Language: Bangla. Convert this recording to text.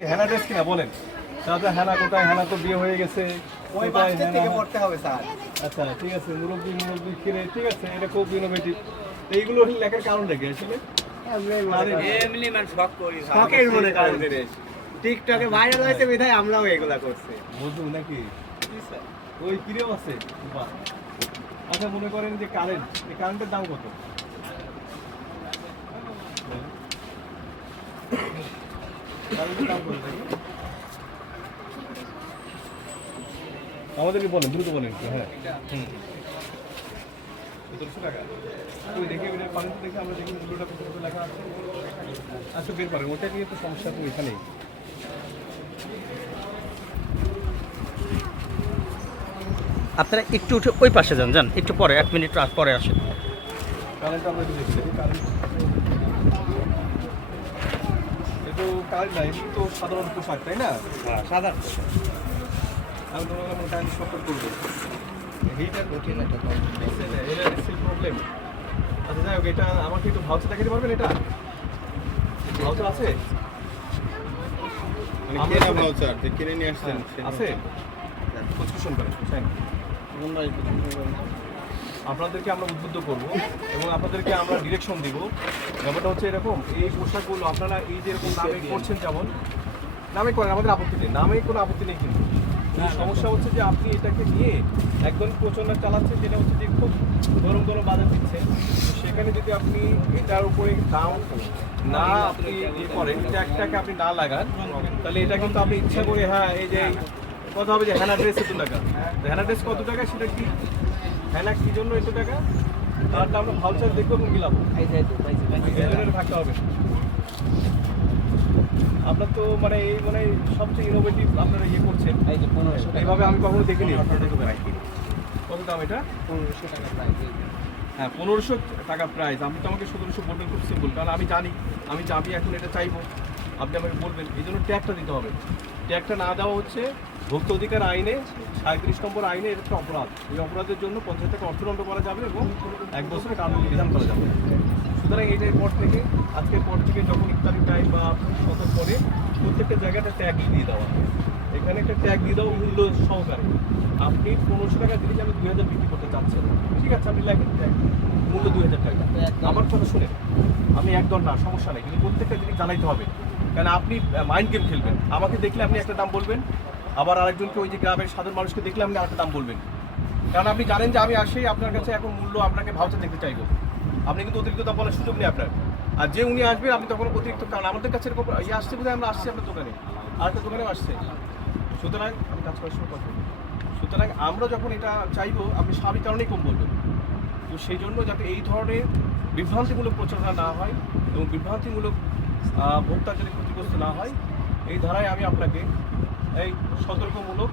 হেনা ড্রেস কিনা বলেন দাদা, হেনা কোথায়? হেনা তো বিয়ে হয়ে গেছে। ওই বাচ্চা থেকে পড়তে হবে স্যার। আচ্ছা ঠিক আছে, মুরব্বী মুরব্বী কিনে ঠিক আছে, এটা খুব ইনোভেটিভ। এইগুলো লেখার কারণটা কি আসলে? এমনি মানে শখ করি, শখের মনে কারণ করে টিকটকে ভাইরাল হয়েছে বিধায় আমরাও এগুলা করছি। বুঝু নাকি ওই কিরেও আছে। বাহ। আচ্ছা মনে করেন যে কারেন্ট, এই কারেন্টের দাম কত? কারেন্টের দাম কত থাকে? আমাদেরকে বলেন, দ্রুত বলেন একটু। হ্যাঁ 1700 টাকা। ওই দেখে ওই পানিতে দেখে আমরা দেখি মূল্যটা কত কত লেখা আছে। আচ্ছা বের করেন, ওটা নিয়ে তো সমস্যা তো এখানেই। আপনারা একটু উঠে ওই পাশে যান যান একটু পরে 1 মিনিট পরে আসেন। কারেন্টটা আমরা একটু দেখছি। কারেন্ট একটু কারেন্ট নাই, এটা তো সাধারণ পোশাক তাই না? সাধারণ আমি তোমাকে মনে কারেন্ট সাপোর্ট করবো। এইটা কঠিন একটা প্রবলেম। আচ্ছা যাই হোক, এটা আমাকে একটু ভাউচার দেখাতে পারবেন? এটা ভাউচার আছে? কেনা ভাউচার যে কিনে নিয়ে আসছেন আছে? ডিসকাশন করেন। আপনাদেরকে আমরা উদ্বুদ্ধ করব এবং আপনাদেরকে আমরা ডিরেকশন দিব। ব্যাপারটা হচ্ছে এরকম, এই পোশাকগুলো আপনারা এই যে এরকম নামে করছেন, যেমন নামে করেন, আমাদের আপত্তি নেই, নামে কোনো আপত্তি নেই, কিন্তু সমস্যা হচ্ছে যে আপনি এটাকে নিয়ে একদম প্রচলন চালাচ্ছেন, যেটা হচ্ছে যে খুব গরম গরম বাজার দিচ্ছেন। সেখানে যদি আপনি এটার উপরে দাম না আপনি ইয়ে করেন, ট্যাগটাকে আপনি না লাগান, তাহলে এটা কিন্তু আপনি ইচ্ছা করে, হ্যাঁ এই যে কথা হবে যে হেনা ড্রেস এত টাকা, হেনা ড্রেস কত টাকা, সেটা কি হেনা কি জন্য এত টাকা, তারটা আমরা ভাউচার দেখবো এবং মিলাবো, থাকতে হবে। আপনার তো মানে এই মানে সবচেয়ে ইনোভেটিভ আপনারা ইয়ে করছেন, এইভাবে আমি কখনো দেখিনি। কত দাম এটা? 1500 টাকা প্রাইস। হ্যাঁ 1500 টাকা প্রাইস। আপনি তো আমাকে 1700 বলবেন, খুব সিম্পল, কারণ আমি জানি আমি এখন এটা চাইবো, আপনি আমাকে বলবেন। এই জন্য ট্যাগটা দিতে হবে। ট্যাগটা না দেওয়া হচ্ছে ভোক্তা অধিকার আইনে 37 নম্বর আইনে এটা একটা অপরাধ। এই অপরাধের জন্য 50 টাকা অর্থদণ্ড করা যাবে এবং 1 বছরের কারাদণ্ড বিধান করা যাবে। সুতরাং এইটার পর থেকে, আজকের পর থেকে যখন ইফতারি টাইম বা শতক পরে প্রত্যেকটা জায়গাটা ট্যাগ দিয়ে দেওয়া হয়। এখানে একটা ট্যাগ দিয়ে দেওয়া মূল্য সহকারে। আপনি 1500 টাকা জিনিস আমি 2000 বিক্রি করতে চাচ্ছেন, ঠিক আছে, আপনি লেখেন ট্যাগ মূল্য 2000 টাকা। আমার কথা শুনে আমি একদম না, সমস্যা নেই, কিন্তু প্রত্যেকটা জিনিস জানাইতে হবে। কারণ আপনি মাইন্ড গেম খেলবেন, আমাকে দেখলে আপনি একটা দাম বলবেন, আবার আরেকজনকে ওই যে গ্রামের সাধারণ মানুষকে দেখলে আপনি আরেকটা দাম বলবেন। কারণ আপনি জানেন যে আমি আসি আপনার কাছে এখন মূল্য আপনাকে ভাউচার দেখতে চাইবো, আপনি কিন্তু অতিরিক্ত দাম বলার সুযোগ নেই আপনার। আর যে উনি আসবে আপনি তখন অতিরিক্ত, কারণ আমাদের কাছে এরকম ইয়ে আসছে বোধহয়, আমরা আসছি আপনার দোকানে, আর একটা দোকানেও আসছে। সুতরাং আমি কাজ করার সময় কথা, সুতরাং আমরা যখন এটা চাইবো আপনি স্বাভাবিক কারণেই কম বলবেন। তো সেই জন্য যাতে এই ধরনের বিভ্রান্তিমূলক প্রচারণা না হয় এবং বিভ্রান্তিমূলক ভোক্তা যাতে ক্ষতিগ্রস্ত না হয়, এই ধারায় আমি আপনাকে এই সতর্কমূলক